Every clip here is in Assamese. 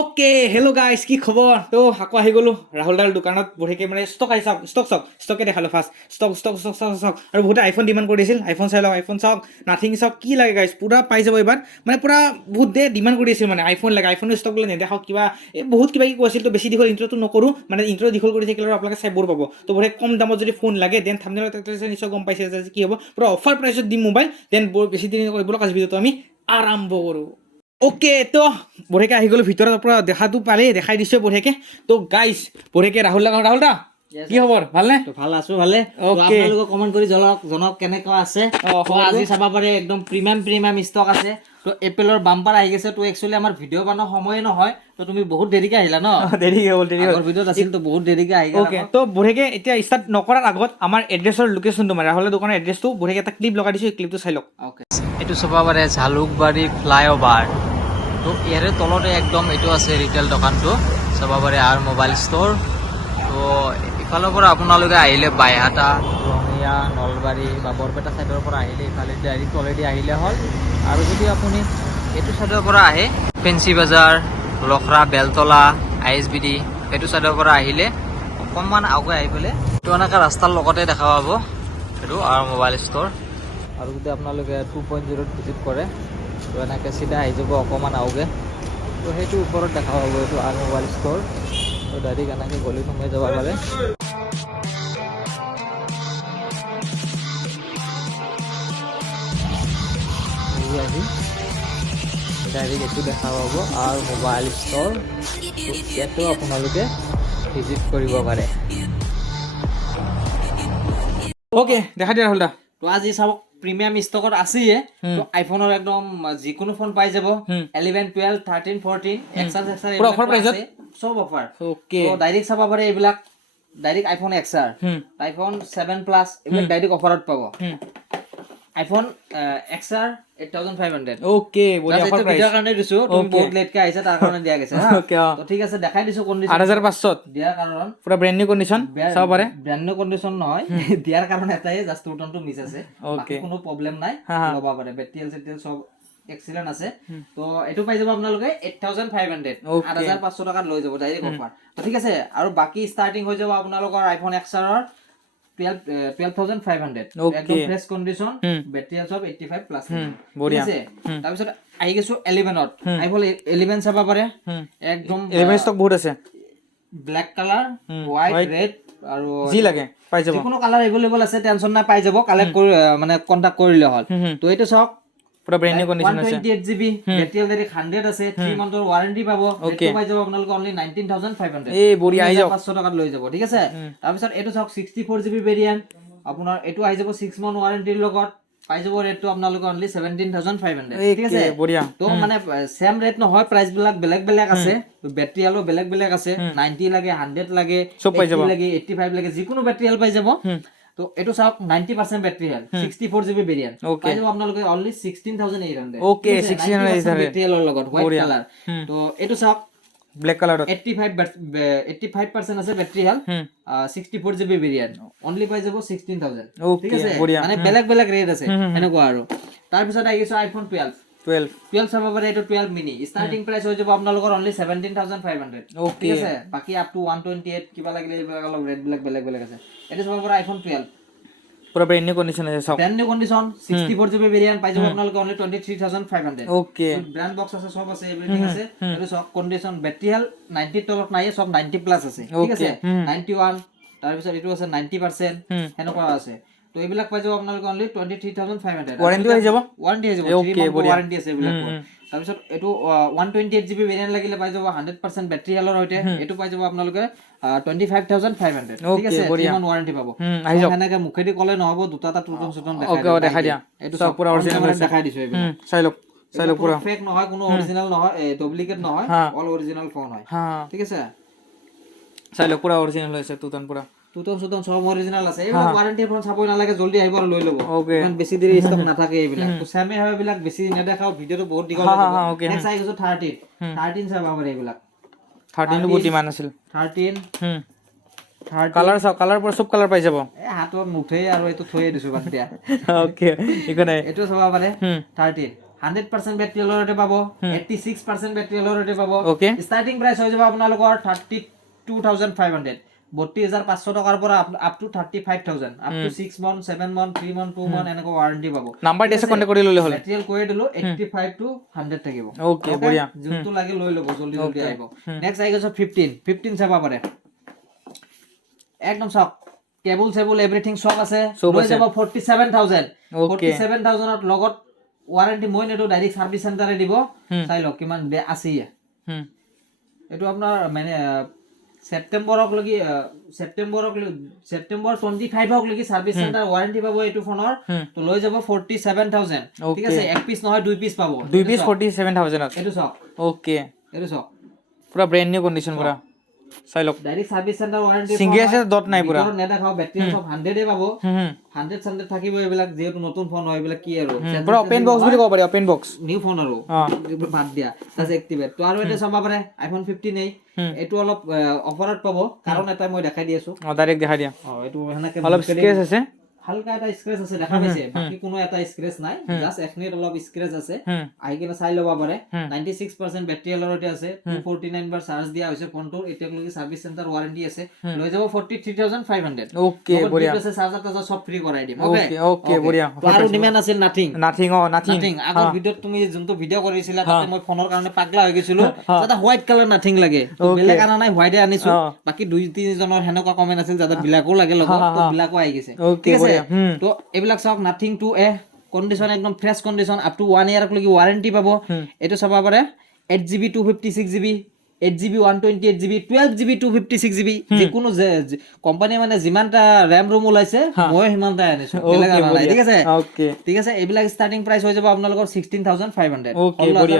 ওকে হেল্ল' গাইজ কি খবৰ তো আকৌ আহি গ'লোঁ ৰাহুলদাৰ দোকানত বঢ়িয়াকৈ মানে ষ্টক আহি চাওক ষ্টকে দেখালোঁ ফাৰ্ষ্ট ষ্টক আৰু বহুতে আইফোন ডিমাণ্ড কৰিছিল আইফোন চাই লওক আইফোন চাওক নাথিং চাওক কি লাগে গাইজ পূৰা পাই যাব এইবাৰ মানে পূৰা বহুত ডিমাণ্ড কৰি আছিল মানে আইফোন লাগে আইফোনৰ ষ্টক বোলে নেদেখাওক কিবা এই বহুত কিবা কি কৈছিল তো বেছি দীঘল ইণ্ট্ৰটো নকৰোঁ মানে ইণ্ট্ৰ দীঘল কৰি থাকিলে আপোনালোকে চাই বোৰ পাব তো বঢ়িয়া কম দামত যদি ফোন লাগে দেন থামনেলত নিশ্চয় গম পাইছে যে কি হ'ব পূৰা অফাৰ প্ৰাইচত দিম মোবাইল দেন বৰ বেছি দিন কৰিবলৈ আজি ভিডিঅ'টো আমি আৰম্ভ কৰোঁ ওকে তো বঢ়িয়াকৈ আহি গ'লোঁ ভিতৰৰ পৰা দেখাটো পালেই দেখাই দিছোঁ বঢ়িয়াকৈ তো গাইজ বঢ়িয়াকৈ ৰাহুল দা কি খবৰ ভালনে ভাল আছো ভালে আপোনালোকে কমেন্ট কৰি জনাওক কেনেকুৱা আছে আজি চাব পাৰে একদম প্ৰিমিয়াম ষ্টক আছে তো এপেলৰ বাম্পাৰ আহি গৈছে তো একচুৱেলি আমাৰ ভিডিঅ' বনোৱা সময় নহয় তো তুমি বহুত দেৰিকৈ আহিলা ন দেৰি হ'ল আগৰ ভিডিঅ'ত আছিল তো বহুত দেৰিকৈ আহি গ'ল ওকে তো বঢ়িয়াকৈ এতিয়া ষ্টাৰ্ট নকৰাৰ আগত আমাৰ এড্ৰেছৰ লোকেশ্যনটো মানে ৰাহুলৰ দোকানৰ এড্ৰেছটো বঢ়িয়াকৈ এটা ক্লিপ লগাই দিছোঁ এই ক্লিপটো চাই লওক ওকে এইটো চাব পাৰে জালুকবাৰী ফ্লাইঅভাৰ তো ইয়াৰে তলতে একদম এইটো আছে ৰিটেইল দোকানটো চাব পাৰে আৰ মোবাইল ষ্ট'ৰ তো ইফালৰ পৰা আপোনালোকে আহিলে বাইহাটা ৰঙিয়া নলবাৰী বা বৰপেটা ছাইডৰ পৰা আহিলে ইফালে ডাইৰেক্ট তলেদি আহিলে হ'ল আৰু যদি আপুনি এইটো ছাইডৰ পৰা আহে ফেঞ্চি বজাৰ লখৰা বেলতলা ISBD এইটো ছাইডৰ পৰা আহিলে অকণমান আগুৱাই আহি পেলাই এইটো এনেকৈ ৰাস্তাৰ লগতে দেখা পাব এইটো আৰ মোবাইল ষ্ট'ৰ আৰু যদি আপোনালোকে 2.0 ভিজিট কৰে তো এনেকৈ চিধা আহি যাব অকণমান আওগে তো সেইটো ওপৰত দেখা পাব এইটো আৰ মোবাইল ষ্ট'ৰ তো ডাইৰেক্ট এনেকৈ গলি সোমাই যাব পাৰে আহি ডাইৰেক্ট এইটো দেখা পাব আৰ মোবাইল ষ্ট'ৰ ইয়াতো আপোনালোকে ভিজিট কৰিব পাৰে ওকে দেখা দিয়া ৰাহুল দা তো আজি চাওক প্ৰিমিয়াম ষ্টকত আছেয়ে তো আইফোনৰ একদম যিকোনো ফোন পাই যাব 11 12 13 14 এক্সাৰ পুৰা অফাৰ প্ৰাইচত সব অফাৰ ওকে তো ডাইৰেক্ট চাব পাৰে এইবিলাক ডাইৰেক্ট আইফোন এক্সাৰ আইফোন 7 প্লাছ এইবিলাক ডাইৰেক্ট অফাৰত পাব আইফোন এক্সাৰ 8500 ওকে বঢ়িয়া অফাৰ প্ৰাইচ ভিডিঅ'ৰ কাৰণে দিছো তুমি বহুত লেটকে আহিছা তাৰ কাৰণে দিয়া গৈছে হা ওকে তো ঠিক আছে দেখাই দিছো কণ্ডিশ্যন 8500 দিয়াৰ কাৰণ পুৰা ব্ৰেণ্ড নিউ কণ্ডিশ্যন চাব পাৰে ব্ৰেণ্ড নিউ কণ্ডিশ্যন নহয় দিয়াৰ কাৰণ এটাই জাষ্ট টুটনটো মিছ আছে বাকি কোনো প্ৰবলেম নাই ল'ব পাৰে বেটেৰিয়েল চেটেৰিয়েল সব এক্সিলেন্ট আছে তো এটো পাই যাব আপোনালোকে 8500 8500 টকাত লৈ যাব ডাইৰেক্ট অফাৰ তো ঠিক আছে আৰু বাকি ষ্টাৰ্টিং হৈ যাব আপোনালোকৰ আইফোন এক্সআৰৰ 12,500 একদম ফ্ৰেছ কণ্ডিশ্যন বেটেৰিয়েল সব 85 প্লাস বঢ়িয়া তাৰ পিছত আহি গৈছো 11ত আইফোন 11 চাব পাৰে একদম 11 ষ্টক বহুত আছে ব্ল্যাক কালাৰ হোৱাইট ৰেড আৰু যি লাগে পাই যাব যিকোনো কালাৰ এভেইলেবল আছে টেনচন নাই পাই যাব কালেক্ট কৰি মানে কন্টাক্ট কৰিলে হ'ল তো এইটো চাওক পুৰা ব্ৰেণ্ড নিউ কণ্ডিশ্যন আছে 128GB বেটেৰিয়েল ডাইৰেক্ট 100 আছে 3 মান্থৰ ওয়াৰেন্টি পাব এইটো পাই যাব আপোনালোকে অনলি 19500 এই বঢ়িয়া আহি যাব 500 টকাত লৈ যাব ঠিক আছে তাৰ পিছত এইটো চাওক 64GB ভেৰিয়েন্ট আপোনাৰ এইটো আহি যাব 6 মান্থ ওয়াৰেন্টিৰ লগত পাই যাব ৰেটটো আপোনালোকে অনলি 17500 ঠিক আছে বঢ়িয়া তো মানে সেম ৰেট নহয় প্ৰাইস বিলাক বেলেগ আছে বেটেৰিয়েলও বেলেগ আছে 90 লাগে 100 লাগে 80 লাগে 85 লাগে যিকোনো বেটেৰিয়েল পাই যাব তো এটো চাওক 90% বেটেৰিয়েল 64GB ভেৰিয়েন্ট পাই যাব আপোনালোকে অনলি 16800 ওকে 16800 বেটেৰিয়েলৰ লগত হোৱাইট কালাৰ তো এটো চাওক ব্ল্যাক কালাৰত 85% আছে বেটেৰিয়েল 64GB ভেৰিয়েন্ট অনলি পাই যাব 16000 ঠিক আছে মানে বেলেগ ৰেট আছে এনেকুৱা আৰু তাৰ পিছত আহি গৈছে আইফোন 12 চাব পাৰে এটো 12 মিনি ষ্টাৰ্টিং প্ৰাইস হৈ যাব আপোনালোকৰ অনলি 17500 ঠিক আছে বাকি আপ টু 128 কিবা লাগিলে এইবিলাক অলপ ৰেট বেলেগ আছে এটো চাব পাৰে আইফোন 12 পুৰা ব্ৰেণ্ড নিউ কণ্ডিশ্যন আছে চাওক brand new condition 64GB variant পাই যাব আপোনালোকে অনলি 23500 ওকে ব্ৰ্যান্ড বক্স আছে সব আছে এভৰিথিং আছে আৰু সব কণ্ডিশ্যন বেটেৰিয়েল 90 তলত নাই সব 90 প্লাস আছে ঠিক আছে 91 তাৰ পিছত এটো আছে 90% হেনকুৱা আছে তো এইবিলাক পাই যাব আপোনালোকে অনলি 23500 ওয়াৰেন্টি হৈ যাব ওকে ওয়াৰেন্টি আছে এইবিলাক তাৰ পিছত এটো 128GB ভেৰিয়েন্ট লাগিলে পাই যাব 100% বেটেৰিয়েলৰ হৈতে এটো পাই যাব আপোনালোকে 25500 ঠিক আছে 3 মান্থ ওয়াৰেন্টি পাব হেনেকে মুখেদি কলে নহব দুটা টুটন দেখাই দিয়া এটো সব পুৰা অৰিজিনাল দেখাই দিছো এইবিলাক চাই লওক পুৰা ফেক নহয় কোনো অৰিজিনাল নহয় ডুপ্লিকেট নহয় অল অৰিজিনাল ফোন হয় ঠিক আছে চাই লওক পুৰা অৰিজিনাল আছে টুটন পুৰা টুটন সব অৰিজিনাল আছে এইবিলাক ওয়াৰেন্টি ফোন চাবই নালাগে জলদি আহিব আৰু লৈ ল'ব ইমান বেছি দেৰি ষ্টক নাথাকে এইবিলাক তো সেমে হয় এইবিলাক বেছি নেদেখাও ভিডিওটো বহুত দীঘল হ'ব নেক্সট আহি গৈছে 13 চাব আমাৰ এইবিলাক 13 বহুত ডিমাণ্ড আছিল 13 কালাৰ চাও কালাৰ পৰা সব কালাৰ পাই যাব এ হাতত নুঠে আৰু এটো থৈয়ে দিছো বাদ দিয়া ওকে ইকো নাই এটো চাব পাৰে 13 100% বেটাৰী এলৰেডি পাব 86% বেটাৰী এলৰেডি পাব Okay. ষ্টাৰ্টিং প্ৰাইচ হৈ যাব আপোনালোকৰ 32500 32,500 টকাৰ পৰা up to 35,000 up to 6 month 7 month 3 month 2 month এনেকৈ ৱাৰেণ্টি পাব নাম্বাৰ দিছে কন্টেক্ট কৰি ললে হ'ল মেটেৰিয়েল কৈ দিলো 85 টু 100 থাকিব Okay, বঢ়িয়া। যোনটো লাগে লৈ ল'ব জলদি জলদি আহিব নেক্সট আহি গৈছে 15 চাবা পাৰে একদম সব কেবল সেবল এভৰিথিং সব আছে লৈ যাব 47000 47000 ৰ লগত ৱাৰেণ্টি মই নেটো ডাইৰেক্ট সাৰ্ভিস চেণ্টাৰে দিব চাই লওক কিমান আছে এইটো আপোনাৰ মানে সেপ্টেম্বৰ 25 লৈকে সাৰ্ভিস চেণ্টাৰ ৱাৰেণ্টি পাব এইটো ফোনৰ তো লৈ যাব 47000 ঠিক আছে এক পিস নহয় দুই পিস পাব দুই পিস 47000 এইটো সব ওকে এইটো সব পুরা ব্র্যান্ড নিউ কন্ডিশন পুরা চাই লওক direct service centre warranty single আছে ডট নাই পুৰা নেদেখাও বেটাৰি সব 100 এ পাব 100 থাকিব এইবিলাক যেহেতু নতুন ফোন হয় এইবিলাক কি আৰু পুৰা ওপেন বক্স বুলি কব পাৰি ওপেন বক্স নিউ ফোন আৰু বাদ দিয়া তাছে এক্টিভেট তো আৰু এটা চাবা পাৰে আইফোন 15 এইটো অলপ অফাৰত পাব কাৰণ এটা মই দেখাই দি আছো ডাইৰেক্ট দেখা দিয়া এইটো হেনেকে অলপ স্ক্ৰেচ আছে হালকা এটা স্ক্ৰেচ আছে দেখা পাইছে বাকি কোনো এটা স্ক্ৰেচ নাই জাস্ট এখনিত অলপ স্ক্ৰেচ আছে আহি কিনে চাই ল'ব পাৰে 96% বেটাৰি এলৰেডি আছে 249 বাৰ চাৰ্জ দিয়া হৈছে ফোনটো এতিয়ালৈকে সাৰ্ভিস চেণ্টাৰ ৱাৰেণ্টি আছে লৈ যাব 43500 ওকে বঢ়িয়া আছে চাৰ্জাৰ তাজা সব ফ্ৰী কৰাই দিম ওকে বঢ়িয়া আৰু ডিমান্ড আছিল নাথিং নাথিং আগৰ ভিডিঅত তুমি যোনটো ভিডিঅ কৰিছিলা তাতে মই ফোনৰ কাৰণে পাগলা হৈ গৈছিলো যাতে হোৱাইট কালাৰ নাথিং লাগে তো বেলেগ আনা নাই হোৱাইটে আনিছো বাকি দুই তিনি জনৰ হেনকা কমেন্ট আছিল যাতে ব্ল্যাকও লাগে লগত তো ব্ল্যাকও আহি গৈছে ঠিক আছে তো এইবিলাক চাওক নাথিং টু এ কন্ডিশন একদম ফ্ৰেশ কন্ডিশন আপ টু 1 ইয়াৰ লৈকে ৱাৰেণ্টি পাব এটো চাবা পাৰে 8GB 256GB 8GB 128GB 12GB 256GB যিকোনো কোম্পানী মানে যিমানটা RAM ROM ওলাইছে মই সিমানটা আনিছো বেলেগ আনা নাই ঠিক আছে ঠিক আছে এইবিলাক ষ্টাৰ্টিং প্ৰাইস হৈ যাব আপোনালোকৰ 16500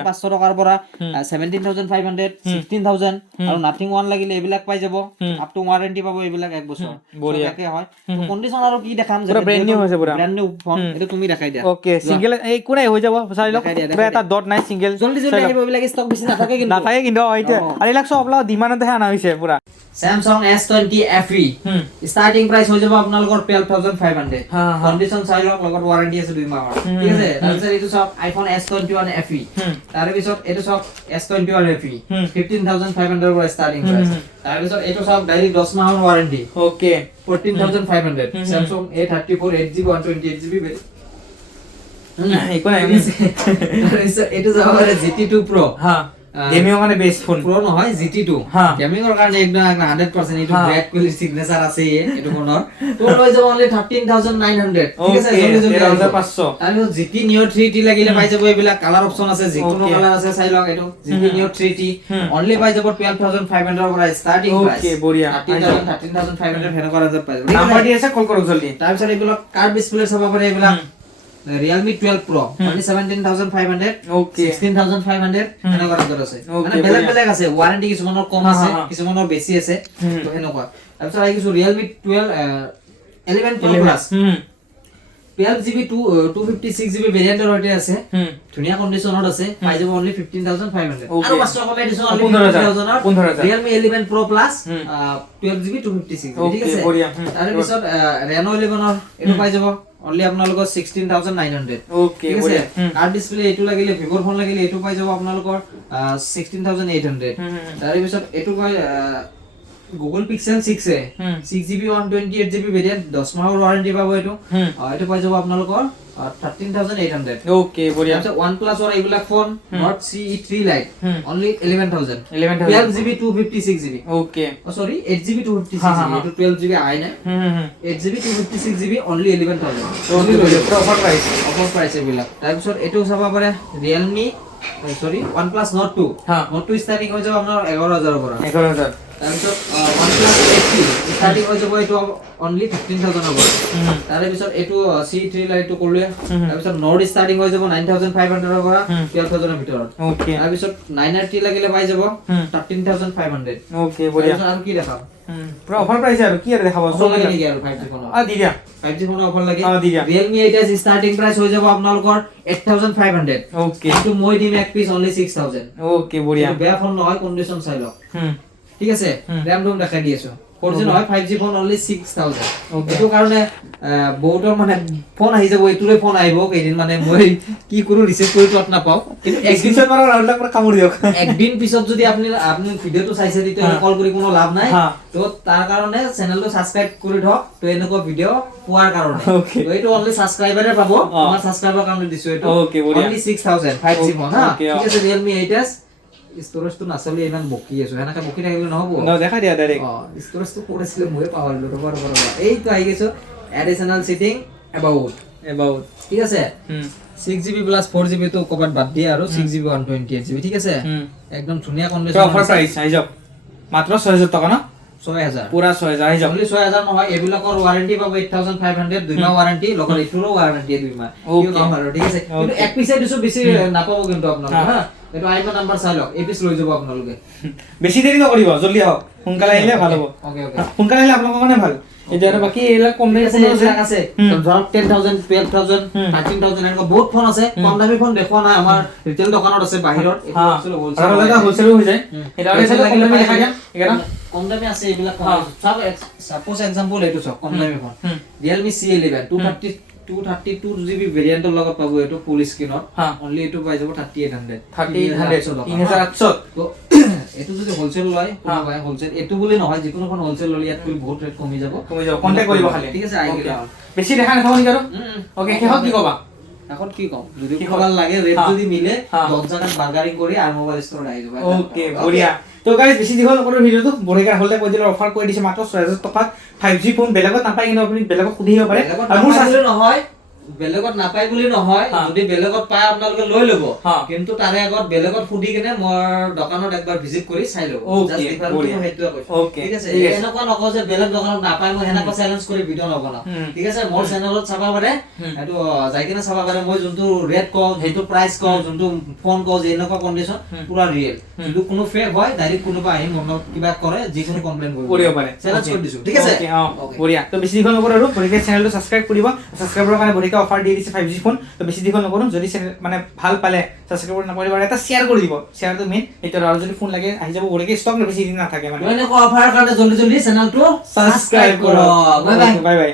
500 টকাৰ পৰা 17500 16000 আৰু নাথিং ওয়ান লাগিলে এইবিলাক পাই যাব আপ টু ৱাৰেণ্টি পাব এইবিলাক এক বছৰ বঢ়িয়াকে হয় তো কন্ডিশন আৰু কি দেখাম যে ব্র্যান্ড নিউ হৈছে পুরা ব্র্যান্ড নিউ ফোন এটা তুমি দেখাই দিয়া ওকে সিঙ্গেল এই কোনাই হৈ যাব চাই লওক পুরা এটা ডট নাই সিঙ্গেল জলদি জলদি আহিব এইবিলাক ষ্টক বেছি নাথাকে কিন্তু নাথাকে কিন্তু এইটো আৰু এইবিলাক সব আপোনাৰ ডিমান্ডতে আনা হৈছে পুৰা Samsung S20 FE starting price হৈ যাব আপোনালোকৰ 12500 কন্ডিশন চাই লওক লগত ৱাৰেণ্টি আছে 2 মাহৰ ঠিক আছে তাৰপিছত এইটো সব iPhone S21 FE তাৰপিছত এইটো সব S21 FE 15500 পৰা স্টাৰ্টিং প্ৰাইস তাৰপিছত এইটো সব ডাইৰেক্ট 10 মাহৰ warranty okay 14500 Samsung A34 8GB 128GB একো নাই এইটো যাব পাৰে GT2 Pro গেমিং কাৰণে বেস্ট ফোন Pro নহয় GT2 গেমিংৰ কাৰণে একদম 100% এইটো গ্ৰেড কোৱালিটি সিগনেচাৰ আছে এইটো ফোনৰ তো লৈ যাব only 13900 ঠিক আছে জলদি জলদি 13500 আৰু GT Neo 3T লাগিলে পাই যাব এইবিলাক কালাৰ অপচন আছে যিকোনো কালাৰ আছে চাই লওক এইটো GT Neo 3T only পাই যাব 12500 পৰা স্টাৰ্টিং প্ৰাইস ওকে বঢ়িয়া 13500 হেনকা ৰেঞ্জত পাই যাব নাম্বাৰ দি আছে কল কৰক জলদি তাৰপিছত এইবিলাক কাৰ্ড ডিসপ্লে চাব পাৰে এইবিলাক Realme 12 Pro only 17500 Okay. 16500 এনেকুৱা ৰেঞ্জত আছে মানে বেলেগ বেলেগ আছে ৱাৰেণ্টি কিছুমানৰ কম আছে কিছুমানৰ বেছি আছে তো এনেকুৱা তাৰপিছত আহি গৈছো Realme 11 Pro Plus 12GB 256GB ভেৰিয়েন্টৰ সৈতে আছে ধুনীয়া কন্ডিশনত আছে পাই যাব only 15500 আৰু 500 কমাই দিছো only 15000 Realme 11 Pro Plus 12GB 256GB ঠিক আছে তাৰ পিছত Reno 11 ৰ এটো পাই যাব only আপোনালোকৰ 16900 ওকে বঢ়িয়া কাৰ্ড ডিসপ্লে এটো লাগিলে ভিভোৰ ফোন লাগিলে এটো পাই যাব আপোনালোকৰ 16800 তাৰ পিছত এটো কয় Google Pixel 6 এ 6GB 128GB ভেৰিয়েন্ট 10 মাহৰ ৱাৰেণ্টি পাব এটো এটো পাই যাব আপোনালোকৰ 13800 ওকে বঢ়িয়া আচ্ছা OnePlus or এইবিলাক phone Note CE3 Lite only 11000 12GB 256GB okay sorry 8GB 256GB এটো 12GB আই নাই 8GB 256GB only 11000 ওকে পুরো অফার প্রাইস এইবিলাক তাৰপিছত এটো চাবা পাৰে Realme sorry OnePlus Note 2 Note 2 starting হৈ যাব আপোনাৰ 11000 পৰা 11000 তাৰপিছত OnePlus 8T স্টাৰ্টিং হৈ যাব এটো only 13000 পৰা তাৰপিছত এটো C3 Lite ক'লে তাৰপিছত Nord স্টাৰ্টিং হৈ যাব 9500 পৰা 12000 ৰ ভিতৰত ওকে তাৰপিছত 9RT লাগিলে পাই যাব 13500 ওকে বঢ়িয়া আৰু কি দেখাম পুৰো অফাৰ প্ৰাইস আৰ কি আৰ দেখাবো অফাৰ লাগে নেকি আৰু 5G ফোন দি দিয়া 5G ফোন অফাৰ লাগে দি দিয়া Realme 8s স্টাৰ্টিং প্ৰাইস হৈ যাব আপোনালোকৰ 8500 ওকে কিন্তু মই দিম এক পিস only 6000 ওকে বঢ়িয়া বেয়া ফোন নহয় কন্ডিশন চাই লওক ঠিক আছে RAM ROM দেখাই দি আছো 4G নহয় 5G ফোন অনলি 6000 Okay. এইটো কাৰণে বহুতৰ মানে ফোন আহি যাব এইটোৰে ফোন আহিব কেইদিন মানে মই কি কৰো ৰিচিভ কৰি তত নাপাও কিন্তু একদিন স্ক্ৰীনশ্বট মাৰা ৰাহুল দাক পুৰা কামুৰি দিয়ক একদিন পিছত যদি আপুনি ভিডিঅটো চাইছে তেতিয়া কল কৰি কোনো লাভ নাই হা। তো তাৰ কাৰণে চেনেলটো সাবস্ক্ৰাইব কৰি থক তো এনেকুৱা ভিডিঅ' পোৱাৰ কাৰণে Okay. তো এইটো অনলি সাবস্ক্ৰাইবাৰে পাব আমাৰ সাবস্ক্ৰাইবাৰ কাৰণে দিছো এইটো Okay, বঢ়িয়া। অনলি 6000 5G ফোন হা Okay, ঠিক আছে Realme 8s ষ্টৰেজটো নাচলি ইমান বকি আছো এনেকা বকি থাকিলে নহব ন দেখা দিয়া ডাইৰেক্ট ষ্টৰেজটো কৰিছিলে মই পাহৰিলো ৰবা এইটো আহি গৈছো এডিশনাল সিটিং এবাউট ঠিক আছে 6GB প্লাস 4GB তো কভার বাদ দিয়ে আৰু 6GB 128GB ঠিক আছে একদম ধুনিয়া কন্ডিশন অফাৰ প্ৰাইচ আহি যাওক মাত্ৰ 6000 টকা ন 6000 পুৰা 6000 আহি যাওক অনলি 6000 নহয় এবিলাকৰ ওয়াৰেন্টি পাব 8500 দুই মাহ ওয়াৰেন্টি লগত ইটোৰো ওয়াৰেন্টি দুই মাহ Okay. ইউ কাম আৰু ঠিক আছে কিন্তু এক পিছে দিছো বেছি নাপাব কিন্তু আপোনালোকে হা এটো আইবা নাম্বাৰ চাই লওক এই পিছ লৈ যাব আপোনালোকে বেছি দেৰি নকৰিব জলদি আহক সোনকালে আহিলে ভাল হ'ব ওকে সোনকালে আহিলে আপোনালোকৰ কাৰণে ভাল এতিয়া আৰু বাকী এইবিলাক কম দামী ফোন আছে আছে ধৰক 10000 12000 13000 এনেকুৱা বহুত ফোন আছে কম দামী ফোন দেখুৱা নাই আমাৰ ৰিটেল দোকানত আছে বাহিৰত হা আৰু এটা হোলসেলো হৈ যায় এটা হ'লে কম দামী দেখাই দিয়া একেটা কম দামী আছে এইবিলাক সব সাপোজ এক্সাম্পল এইটো সব কম দামী ফোন Realme C11 232GB ভেৰিয়েন্টৰ লগত পাব এইটো ফুল স্ক্ৰিনত অনলি এইটো পাই যাব 3800 3800 তো এটো যদি হোলসেল লয় কোনোবাই হোলসেল এটো বুলি নহয় যিকোনো কোন হোলসেল ললি ইয়াত কৰি বহুত ৰেট কমি যাব কন্টাক্ট কৰিব খালি ঠিক আছে আহি গেল বেছি দেখা নাথাকো নেকি আৰু ওকে শেষত কি ক'বা এখন কি কম যদি ভাল লাগে ৰেট যদি মিলে 10 জাগাত বাৰ্গাৰিং কৰি আৰ মোবাইল ষ্টৰ আহি যাব ওকে বঢ়িয়া তো গাইজ বেছি দীঘল নকৰোঁ ভিডিঅ'টো বঢ়িয়া হ'লে কৈ দিলে অফাৰ কৰি দিছে মাত্ৰ 6000 টকাত 5G ফোন বেলেগত নাপায় কিন্তু আপুনি বেলেগত সুধি আহিব পাৰে আৰু মোৰ বেলেগত নহয় বেলেগত নাপায় বুলি নহয় যদি বেলেগত পায় আপোনালোকে লৈ ল'ব কিন্তু তাৰে আগত বেলেগত সুধি কিনে মোৰ দোকানত একবাৰ ভিজিট কৰি চাই ল'ব জাস্ট ডিফাৰেন্টটো সেইটোৱে কৈছো ঠিক আছে এনেকুৱা নকওঁ যে বেলেগ দোকানত নাপায় মই হেনেকুৱা চ্যালেঞ্জ কৰি ভিডিঅ' নবনাও ঠিক আছে মোৰ চেনেলত চাবা পাৰে এটো যাই কিনে চাবা পাৰে মই যোনটো ৰেট কওঁ সেইটো প্ৰাইস কওঁ যোনটো ফোন কওঁ যে এনেকুৱা কন্ডিশন পুৰা ৰিয়েল যদি কোনো ফেক হয় ডাইৰেক্ট কোনোবা আহি মনত কিবা কৰে যিকোনো কমপ্লেইন কৰিব পাৰে চ্যালেঞ্জ কৰি দিছো ঠিক আছে বঢ়িয়া তো বেছি দীঘল নকৰোঁ আৰু বঢ়িয়া চেনেলটো ছাবস্ক্ৰাইব কৰিব ছাবস্ক্ৰাইবৰ কাৰণে বঢ়িয়া অফাৰ দি দিছে 5G ফোন তো বেছি দীঘল নকৰোঁ যদি মানে ভাল পালে ছাবস্ক্ৰাইব নকৰিব আৰু এটা শ্বেয়াৰ কৰি দিব শ্বেয়াৰটো মেইন এইটো আৰু যদি ফোন লাগে আহি যাব বঢ়িয়া ষ্টক বেছি দিন নাথাকে মানে এনেকুৱা অফাৰৰ কাৰণে জলদি চেনেলটো ছাবস্ক্ৰাইব কৰক বাই বাই